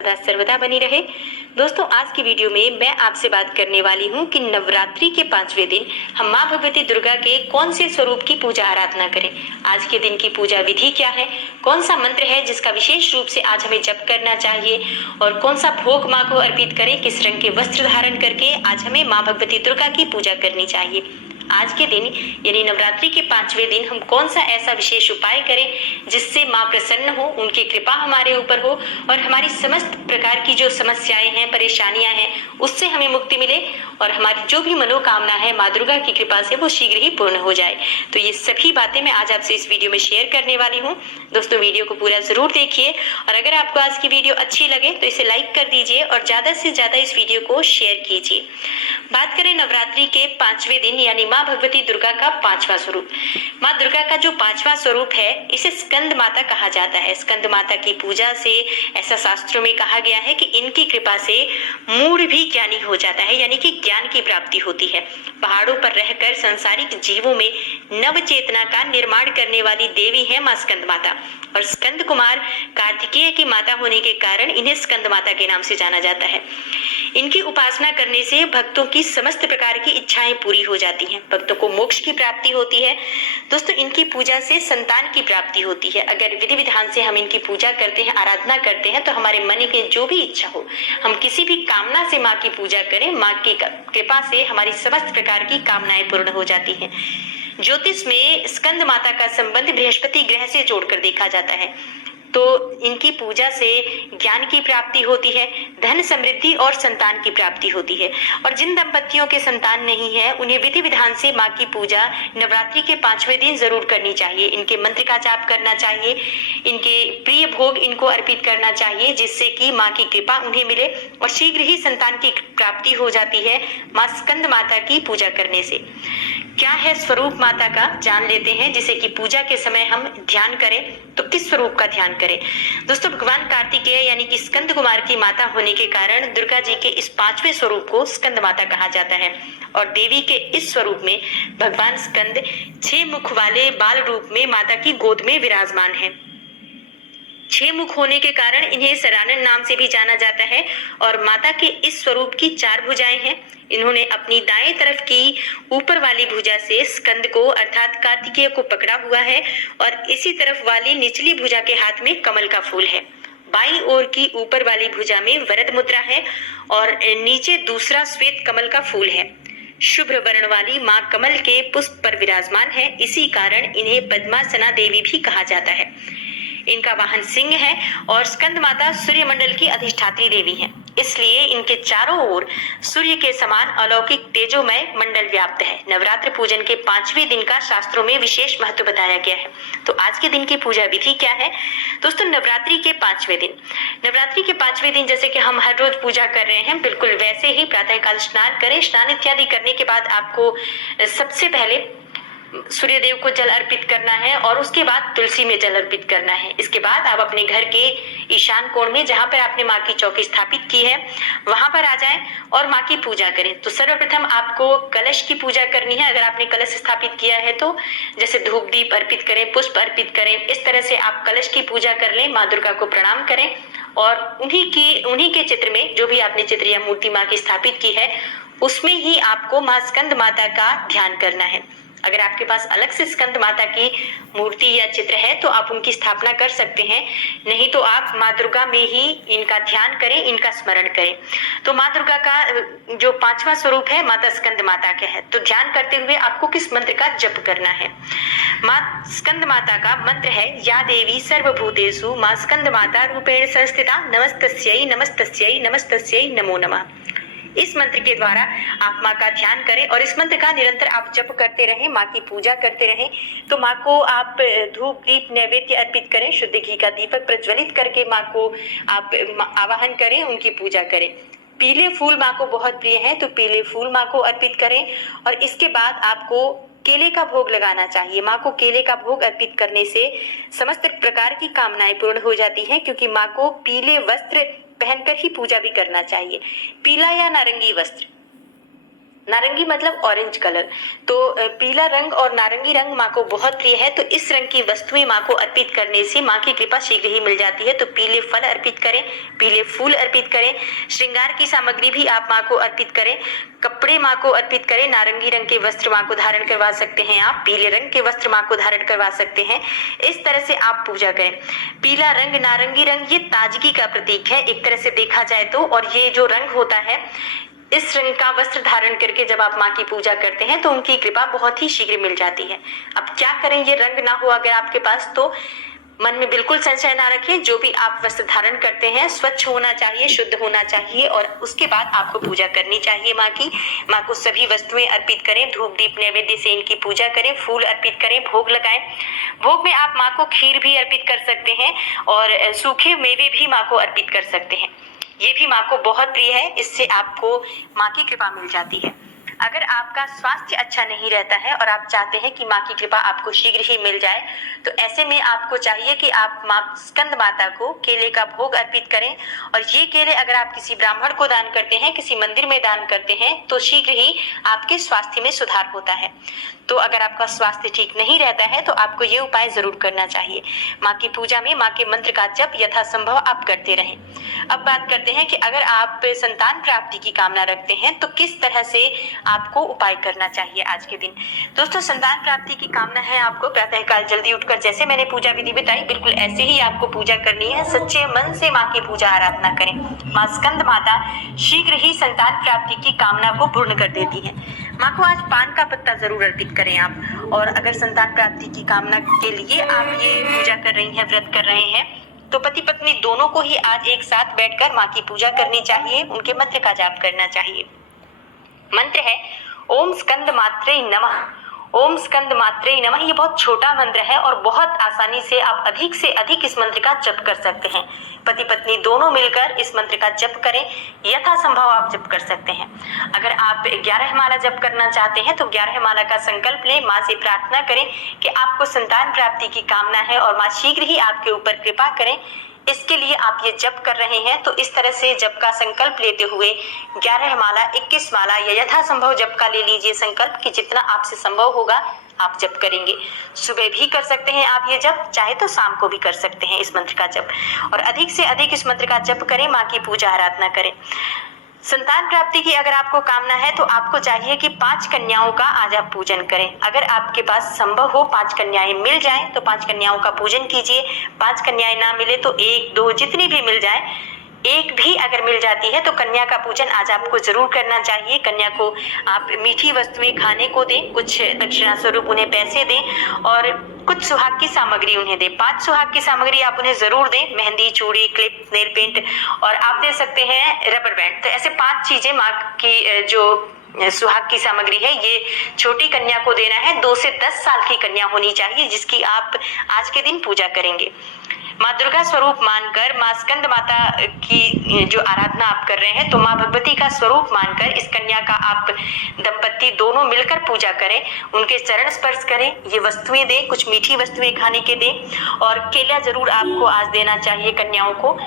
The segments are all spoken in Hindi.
सदा सर्वदा बनी रहे। दोस्तों, आज की वीडियो में मैं आपसे बात करने वाली हूँ कि नवरात्रि के 5वें दिन हम माँ भगवती दुर्गा के कौन से स्वरूप की पूजा आराधना करें। आज के दिन की पूजा विधि क्या है, कौन सा मंत्र है जिसका विशेष रूप से आज हमें जप करना चाहिए और कौन सा भोग माँ को अर्पित करें, किस रंग के वस्त्र धारण करके आज हमें माँ भगवती दुर्गा की पूजा करनी चाहिए। आज के दिन यानी नवरात्रि के 5वें दिन हम कौन सा ऐसा विशेष उपाय करें जिससे माँ प्रसन्न हो, उनकी कृपा हमारे ऊपर हो और हमारी समस्त प्रकार की जो समस्याएं हैं, परेशानियां हैं, उससे हमें मुक्ति मिले और हमारी जो भी मनोकामना है माँ दुर्गा की कृपा से वो शीघ्र ही पूर्ण हो जाए। तो ये सभी बातें मैं आज आपसे इस वीडियो में शेयर करने वाली हूँ। दोस्तों, वीडियो को पूरा जरूर देखिए और अगर आपको आज की वीडियो अच्छी लगे तो इसे लाइक कर दीजिए और ज्यादा से ज्यादा इस वीडियो को शेयर कीजिए। बात करें नवरात्रि के 5वें दिन यानी माँ भगवती दुर्गा का 5वां स्वरूप। माँ दुर्गा का जो 5वां स्वरूप है इसे स्कंद माता कहा जाता है। स्कंद माता की पूजा से ऐसा शास्त्रों में कहा गया है कि इनकी कृपा से मूढ़ भी ज्ञानी हो जाता है, यानी कि ज्ञान की प्राप्ति होती है। पहाड़ों पर रहकर संसारिक जीवों में नव चेतना का निर्माण करने वाली देवी है माँ स्कंद माता और स्कंद कुमार कार्तिकेय की माता होने के कारण इन्हें स्कंद माता के नाम से जाना जाता है। इनकी उपासना करने से भक्तों की समस्त प्रकार की इच्छाएं पूरी हो जाती हैं, भक्तों को मोक्ष की प्राप्ति होती है। दोस्तों, इनकी पूजा से संतान की प्राप्ति होती है। अगर विधि विधान से हम इनकी पूजा करते हैं, आराधना करते हैं तो हमारे मन की जो भी इच्छा हो, हम किसी भी कामना से माँ की पूजा करें, माँ की कृपा से हमारी समस्त प्रकार की कामनाएं पूर्ण हो जाती हैं। ज्योतिष में स्कंद माता का संबंध बृहस्पति ग्रह से जोड़कर देखा जाता है। तो इनकी पूजा से ज्ञान की प्राप्ति होती है, धन समृद्धि और संतान की प्राप्ति होती है। और जिन दंपतियों के संतान नहीं है उन्हें विधि विधान से माँ की पूजा नवरात्रि के 5वें दिन जरूर करनी चाहिए। इनके मंत्र का जाप करना चाहिए, इनके प्रिय भोग इनको अर्पित करना चाहिए जिससे कि माँ की कृपा उन्हें मिले और शीघ्र ही संतान की प्राप्ति हो जाती है माँ स्कंद माता की पूजा करने से। क्या है स्वरूप माता का, जान लेते हैं। जिसे कि पूजा के समय हम ध्यान करें तो किस स्वरूप का ध्यान करें। दोस्तों, भगवान कार्तिकेय यानी कि स्कंद कुमार की माता होने के कारण दुर्गा जी के इस 5वें स्वरूप को स्कंद माता कहा जाता है और देवी के इस स्वरूप में भगवान स्कंद 6 मुख वाले बाल रूप में माता की गोद में विराजमान है। 6 मुख होने के कारण इन्हें सरानन नाम से भी जाना जाता है और माता के इस स्वरूप की 4 भुजाएं हैं। इन्होंने अपनी दाएं तरफ की ऊपर वाली भुजा से स्कंद को अर्थात कार्तिकेय को पकड़ा हुआ है और इसी तरफ वाली निचली भुजा के हाथ में कमल का फूल है। बाईं ओर की ऊपर वाली भुजा में वरद मुद्रा है और नीचे दूसरा श्वेत कमल का फूल है। शुभ्र वर्ण वाली माँ कमल के पुष्प पर विराजमान है, इसी कारण इन्हें पद्मासना देवी भी कहा जाता है। इनका वाहन सिंह है और स्कंद माता सूर्य मंडल की अधिष्ठात्री देवी हैं, इसलिए इनके चारों ओर सूर्य के समान अलौकिक तेजोमय मंडल व्याप्त है। नवरात्र पूजन के 5वें दिन का शास्त्रों में विशेष महत्व बताया गया है। तो आज के दिन की पूजा विधि क्या है। दोस्तों, नवरात्रि के 5वें दिन जैसे कि हम हर रोज पूजा कर रहे हैं, बिल्कुल वैसे ही प्रातःकाल स्नान करें। स्नान इत्यादि करने के बाद आपको सबसे पहले सूर्य देव को जल अर्पित करना है और उसके बाद तुलसी में जल अर्पित करना है। इसके बाद आप अपने घर के ईशान कोण में जहां पर आपने माँ की चौकी स्थापित की है वहां पर आ जाएं और माँ की पूजा करें। तो सर्वप्रथम आपको कलश की पूजा करनी है। अगर आपने कलश स्थापित किया है तो जैसे धूप दीप अर्पित करें, पुष्प अर्पित करें, इस तरह से आप कलश की पूजा कर लें, माँ दुर्गा को प्रणाम करें और उन्हीं के चित्र में जो भी आपने चित्र या मूर्ति माँ की स्थापित की है उसमें ही आपको माँ स्कंद माता का ध्यान करना है। अगर आपके पास अलग से स्कंद माता की मूर्ति या चित्र है तो आप उनकी स्थापना कर सकते हैं, नहीं तो आप माँ दुर्गा में ही इनका ध्यान करें, इनका स्मरण करें। तो माँ दुर्गा का जो 5वां स्वरूप है माता स्कंद माता का है। तो ध्यान करते हुए आपको किस मंत्र का जप करना है। माँ स्कंद माता का मंत्र है या देवी सर्वभूतेषु माँ स्कंद माता रूपेण संस्थिता नमस्तस्यै नमस्तस्यै नमस्तस्यै नमो नमः। इस मंत्र के द्वारा आप माँ का ध्यान करें और इस मंत्र का निरंतर आप जप करते रहें, माँ की पूजा करते रहें। तो माँ को आप धूप दीप नैवेद्य अर्पित करें, शुद्ध घी का दीपक प्रज्वलित करके माँ को आप आवाहन करें, उनकी पूजा करें। पीले फूल माँ को बहुत प्रिय है तो पीले फूल माँ को अर्पित करें और इसके बाद आपको केले का भोग लगाना चाहिए। माँ को केले का भोग अर्पित करने से समस्त प्रकार की कामनाएं पूर्ण हो जाती हैं, क्योंकि माँ को पीले वस्त्र पहनकर ही पूजा भी करना चाहिए। पीला या नारंगी वस्त्र नारंगी मतलब ऑरेंज कलर। तो पीला रंग और नारंगी रंग माँ को बहुत प्रिय है, तो इस रंग की वस्तुएं माँ को अर्पित करने से माँ की कृपा शीघ्र ही मिल जाती है। तो पीले फल अर्पित करें, पीले फूल अर्पित करें, श्रृंगार की सामग्री भी आप माँ को अर्पित करें, कपड़े माँ को अर्पित करें। नारंगी रंग के वस्त्र माँ को धारण करवा सकते हैं आप, पीले रंग के वस्त्र माँ को धारण करवा सकते हैं। इस तरह से आप पूजा करें। पीला रंग, नारंगी रंग, ये ताजगी का प्रतीक है एक तरह से देखा जाए तो। और ये जो रंग होता है, इस रंग का वस्त्र धारण करके जब आप माँ की पूजा करते हैं तो उनकी कृपा बहुत ही शीघ्र मिल जाती है। अब क्या करें, ये रंग ना हो अगर आपके पास, तो मन में बिल्कुल संशय ना रखिए। जो भी आप वस्त्र धारण करते हैं स्वच्छ होना चाहिए, शुद्ध होना चाहिए, और उसके बाद आपको पूजा करनी चाहिए माँ की। माँ को सभी वस्तुएं अर्पित करें, धूप दीप नैवेद्य से इनकी पूजा करें, फूल अर्पित करें, भोग लगाएं। भोग में आप माँ को खीर भी अर्पित कर सकते हैं और सूखे मेवे भी माँ को अर्पित कर सकते हैं। ये भी माँ को बहुत प्रिय है, इससे आपको माँ की कृपा मिल जाती है। अगर आपका स्वास्थ्य अच्छा नहीं रहता है और आप चाहते हैं कि माँ की कृपा आपको शीघ्र ही मिल जाए, तो ऐसे में आपको चाहिए कि आप माँ स्कंद माता को केले का भोग अर्पित करें। और ये केले अगर आप किसी ब्राह्मण को दान करते हैं, किसी मंदिर में दान करते हैं, तो शीघ्र ही आपके स्वास्थ्य में सुधार होता है। तो अगर आपका स्वास्थ्य ठीक नहीं रहता है तो आपको ये उपाय जरूर करना चाहिए। माँ की पूजा में माँ के मंत्र का जप यथासंभव आप करते रहें। अब बात करते हैं कि अगर आप संतान प्राप्ति की कामना रखते हैं तो किस तरह से आपको उपाय करना चाहिए आज के दिन। दोस्तों, संतान प्राप्ति की कामना है आपको प्रातःकाल जल्दी उठकर, जैसे मैंने पूजा विधि बताई, बिल्कुल ऐसे ही आपको पूजा करनी है। सच्चे मन से माँ की पूजा आराधना करें। माँ स्कंद माता शीघ्र ही संतान प्राप्ति की कामना को पूर्ण कर देती है। माँ को आज पान का पत्ता जरूर अर्पित करें आप। और अगर संतान प्राप्ति की कामना के लिए आप ये पूजा कर रही हैं, व्रत कर रहे हैं, तो पति पत्नी दोनों को ही आज एक साथ बैठकर माँ की पूजा करनी चाहिए, उनके मंत्र का जाप करना चाहिए। मंत्र है ओम स्कंद मात्रे नमः। ओम स्कंद मात्रे नमः, ये बहुत छोटा मंत्र है और बहुत आसानी से आप अधिक से अधिक इस मंत्र का जप कर सकते हैं। पति पत्नी दोनों मिलकर इस मंत्र का जप करें, यथासंभव आप जप कर सकते हैं। अगर आप 11 माला जप करना चाहते हैं तो 11 माला का संकल्प लें, माँ से प्रार्थना करें कि आपको संतान प्राप्ति की कामना है और माँ शीघ्र ही आपके ऊपर कृपा करें। इसके लिए आप ये जप कर रहे हैं, तो इस तरह से जप का संकल्प लेते हुए 11 माला, 21 माला या यथासंभव जप का ले लीजिए संकल्प कि जितना आपसे संभव होगा आप जप करेंगे। सुबह भी कर सकते हैं आप ये जप, चाहे तो शाम को भी कर सकते हैं इस मंत्र का जप। और अधिक से अधिक इस मंत्र का जप करें, माँ की पूजा आराधना करें। संतान प्राप्ति की अगर आपको कामना है तो आपको चाहिए कि 5 कन्याओं का आज आप पूजन करें। अगर आपके पास संभव हो 5 कन्याएं मिल जाएं तो 5 कन्याओं का पूजन कीजिए। 5 कन्याएं ना मिले तो 1, 2 जितनी भी मिल जाए, एक भी अगर मिल जाती है तो कन्या का पूजन आज आपको जरूर करना चाहिए। कन्या को आप मीठी वस्तुएं खाने को दें, कुछ दक्षिणा स्वरूप उन्हें पैसे दें और कुछ सुहाग की सामग्री उन्हें दें। 5 सुहाग की सामग्री आप उन्हें जरूर दें, मेहंदी, चूड़ी, क्लिप, नेल पेंट, और आप दे सकते हैं रबर बैंड। तो ऐसे 5 चीजें माँ की जो सुहाग की सामग्री है, ये छोटी कन्या को देना है। 2 से 10 साल की कन्या होनी चाहिए जिसकी आप आज के दिन पूजा करेंगे। माँ दुर्गा स्वरूप मानकर, माँ स्कंद माता की जो आराधना आप कर रहे हैं, तो माँ भगवती का स्वरूप मानकर इस कन्या का आप दंपति दोनों मिलकर पूजा करें, उनके चरण स्पर्श करें, ये वस्तुएं दें, कुछ मीठी वस्तुएं खाने के दें और केला जरूर आपको आज देना चाहिए कन्याओं को।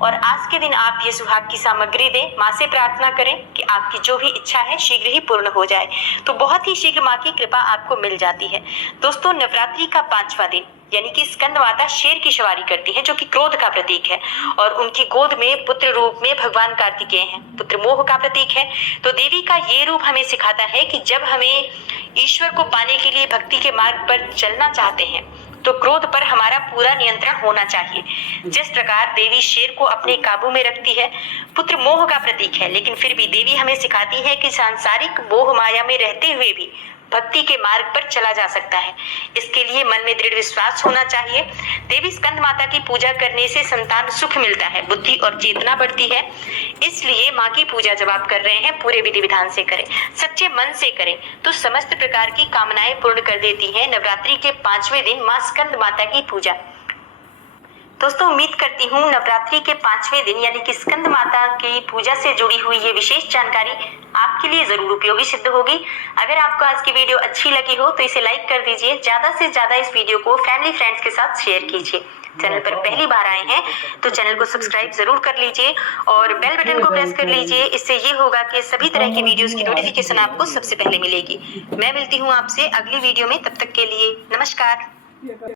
और आज के दिन आप ये सुहाग की सामग्री दें, माँ से प्रार्थना करें कि आपकी जो भी इच्छा है शीघ्र ही पूर्ण हो जाए। तो बहुत ही शीघ्र माँ की कृपा आपको मिल जाती है। दोस्तों, नवरात्रि का 5वां दिन यानी कि स्कंद माता शेर की सवारी करती है, जो कि क्रोध का प्रतीक है, और उनकी गोद में पुत्र रूप में भगवान कार्तिकेय हैं। पुत्र मोह का प्रतीक है। तो देवी का ये रूप हमें सिखाता है कि जब हमें ईश्वर को पाने के लिए भक्ति के मार्ग पर चलना चाहते हैं तो क्रोध पर हमारा पूरा नियंत्रण होना चाहिए। जिस प्रकार देवी शेर को अपने काबू में रखती है, पुत्र मोह का प्रतीक है, लेकिन फिर भी देवी हमें सिखाती है कि सांसारिक मोह माया में रहते हुए भी भक्ति के मार्ग पर चला जा सकता है। इसके लिए मन में दृढ़ विश्वास होना चाहिए। देवी स्कंद माता की पूजा करने से संतान सुख मिलता है, बुद्धि और चेतना बढ़ती है। इसलिए माँ की पूजा जब आप कर रहे हैं पूरे विधि विधान से करें, सच्चे मन से करें, तो समस्त प्रकार की कामनाएं पूर्ण कर देती हैं। नवरात्रि के 5वें दिन माँ स्कंद माता की पूजा दोस्तों उम्मीद करती हूँ नवरात्रि के 5वें दिन यानी कि स्कंद माता की पूजा से जुड़ी हुई ये विशेष जानकारी आपके लिए जरूर उपयोगी सिद्ध होगी। अगर आपको आज की वीडियो अच्छी लगी हो तो इसे लाइक कर दीजिए, ज्यादा से ज्यादा इस वीडियो को फैमिली फ्रेंड्स के साथ शेयर कीजिए। चैनल पर पहली बार आए हैं तो चैनल को सब्सक्राइब जरूर कर लीजिए और बेल बटन को प्रेस कर लीजिए। इससे ये होगा कि सभी तरह की वीडियोस की नोटिफिकेशन आपको सबसे पहले मिलेगी। मैं मिलती हूँ आपसे अगली वीडियो में, तब तक के लिए नमस्कार।